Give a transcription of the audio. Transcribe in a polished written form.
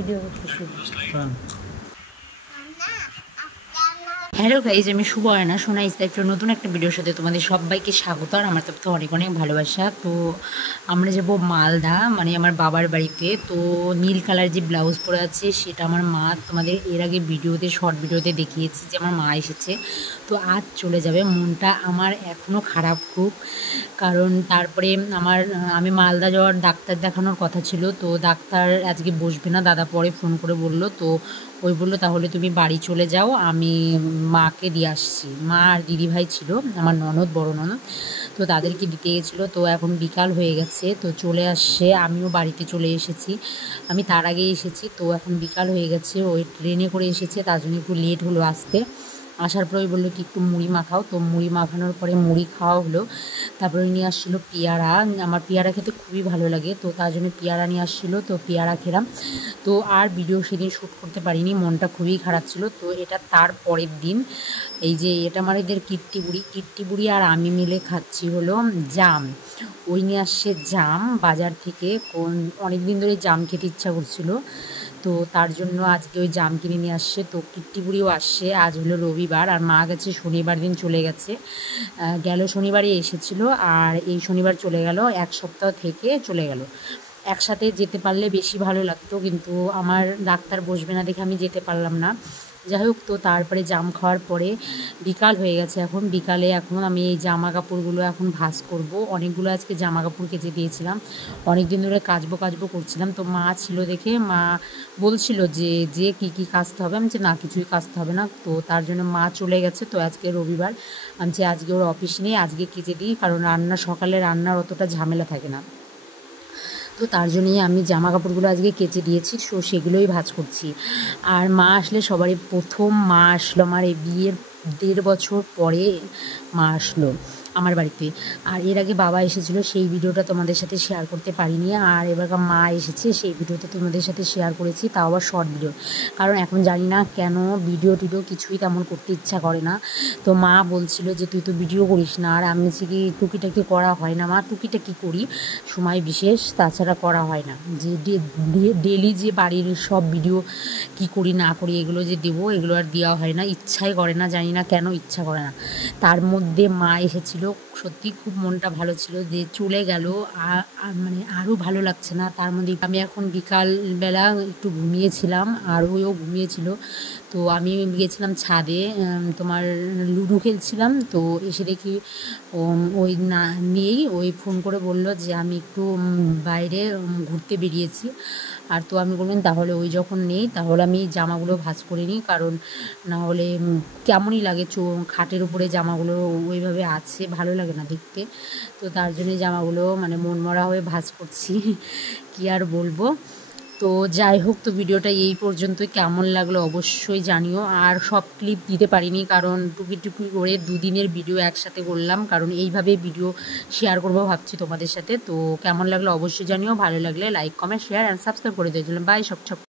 Video করতেছি। Hello guys, আমি শুভ আয়না সোনা ইসলাইফের নতুন একটা ভিডিওর সাথে তোমাদের সবাইকে স্বাগত। আর আমার তো অনেক অনেক ভালোবাসা। তো আমরা যাবো মালদা, মানে আমার বাবার বাড়িতে। তো নীল কালার যে ব্লাউজ পরে আছে সেটা আমার মা, তোমাদের এর আগে ভিডিওতে শর্ট ভিডিওতে দেখিয়েছি যে আমার মা এসেছে। তো আজ চলে যাবে। মনটা আমার এখনও খারাপ খুব, কারণ তারপরে আমি মালদা যাওয়ার ডাক্তার দেখানোর কথা ছিল। তো ডাক্তার আজকে বসবে না, দাদা পরে ফোন করে বলল। তো ওই বললো তাহলে তুমি বাড়ি চলে যাও, আমি মাকে দিয়ে আসছি। মা আর দিদিভাই ছিল, আমার ননদ, বড় ননদ, তো তাদেরকে দিতে গেছিলো। তো এখন বিকাল হয়ে গেছে, তো চলে আসছে। আমিও বাড়িতে চলে এসেছি, আমি তার আগে এসেছি। তো এখন বিকাল হয়ে গেছে, ওই ট্রেনে করে এসেছে, তার জন্য একটু লেট হলো আসতে। আসার পরে বললো কি একটু মুড়ি মাখাও। তো মুড়ি মাখানোর পরে মুড়ি খাওয়া হলো। তারপরে নিয়ে আসছিলো পেয়ারা, আমার পেয়ারা খেতে খুবই ভালো লাগে, তো তার জন্য পেয়ারা নিয়ে আসছিলো। তো পেয়ারা খেলাম। তো আর ভিডিও সেদিন শ্যুট করতে পারিনি, মনটা খুবই খারাপ ছিল। তো এটা তার পরের দিন, এই যে এটা আমার এদের কীর্তি বুড়ি আর আমি মিলে খাচ্ছি হলো জাম। ওই নিয়ে আসছে জাম বাজার থেকে, অনেক দিন ধরে জাম খেতে ইচ্ছা করছিল, তো তার জন্য আজকে ওই জাম কিনে নিয়ে আসছে। তো কীর্তি বুড়িও আসছে। আজ হলো রবিবার, আর মা গেছে শনিবার দিন চলে গেছে, গেল শনিবারই এসেছিলো, আর এই শনিবার চলে গেল, এক সপ্তাহ থেকে চলে গেল। একসাথে যেতে পারলে বেশি ভালো লাগতো, কিন্তু আমার ডাক্তার বসবে না দেখে আমি যেতে পারলাম না। যাই হোক, তো তারপরে জাম খাওয়ার পরে বিকাল হয়ে গেছে। এখন বিকালে আমি এই জামা কাপড়গুলো এখন ভাঁজ করব। অনেকগুলো আজকে জামা কাপড় কেচে দিয়েছিলাম, অনেক দিন ধরে কাচবো করছিলাম। তো মা ছিল দেখে মা বলছিল যে কী কাচতে হবে, আমি যে না কিছুই কাচতে হবে না। তো তার জন্য মা চলে গেছে। তো আজকে রবিবার, আমি যে আজকে ওর অফিস নেই, আজকে কেচে দিই, কারণ সকালে রান্নার অতটা ঝামেলা থাকে না। তো তার জন্যই আমি জামা কাপড়গুলো আজকে কেচে দিয়েছি, সো সেগুলোই ভাঁজ করছি। আর মা আসলে সবারই প্রথম মা আসলো, আমার এই বিয়ের 1.5 বছর পরে মা আসলো আমার বাড়িতে। আর এর আগে বাবা এসেছিলো, সেই ভিডিওটা তোমাদের সাথে শেয়ার করতে পারিনি। আর এবারকার মা এসেছে, সেই ভিডিওটা তোমাদের সাথে শেয়ার করেছি, তাও আবার শর্ট ভিডিও। কারণ এখন জানি না কেন ভিডিও কিছুই তেমন করতে ইচ্ছা করে না। তো মা বলছিল যে তুই তো ভিডিও করিস না, আর আমি যে কি টুকিটাকি করা হয় না। মা টুকিটাকি করি সময় বিশেষ, তাছাড়া করা হয় না। যে ডেলি যে বাড়ির সব ভিডিও কি করি না করি এগুলো যে দেবো, এগুলো আর দেওয়া হয় না, ইচ্ছাই করে না, জানি না কেন ইচ্ছা করে না। তার মধ্যে মা এসেছিল, সত্যি খুব মনটা ভালো ছিল যে চলে গেল, মানে আরও ভালো লাগছে না। তার মধ্যে আমি এখন বিকালবেলা একটু ঘুমিয়েছিলাম, আর ওইও ঘুমিয়েছিল। তো আমি গিয়েছিলাম ছাদে, তোমার লুডো খেলছিলাম। তো এসে দেখি ওই না নিয়েই ওই ফোন করে বলল যে আমি একটু বাইরে ঘুরতে বেরিয়েছি। আর তো আমি বললাম তাহলে ওই যখন নেই তাহলে আমি জামাগুলো ভাঁজ করে নিই, কারণ না হলে কেমনই লাগে খাটের উপরে জামাগুলো ওইভাবে আছে, ভালো লাগে না দেখতে। তো তার জন্যই জামাগুলো মানে মনমরা হয়ে ভাঁজ করছি, কি আর বলবো। তো যাই হোক, তো ভিডিওটা এই পর্যন্তই। কেমন লাগলো অবশ্যই জানিও। আর সব ক্লিপ দিতে পারিনি, কারণ টুকি করে 2 দিনের ভিডিও একসাথে করলাম, কারণ এইভাবে ভিডিও শেয়ার করবো ভাবছি তোমাদের সাথে। তো কেমন লাগলো অবশ্যই জানিও, ভালো লাগলে like, comment, share and subscribe করে দিয়েছিলাম। বাই সব।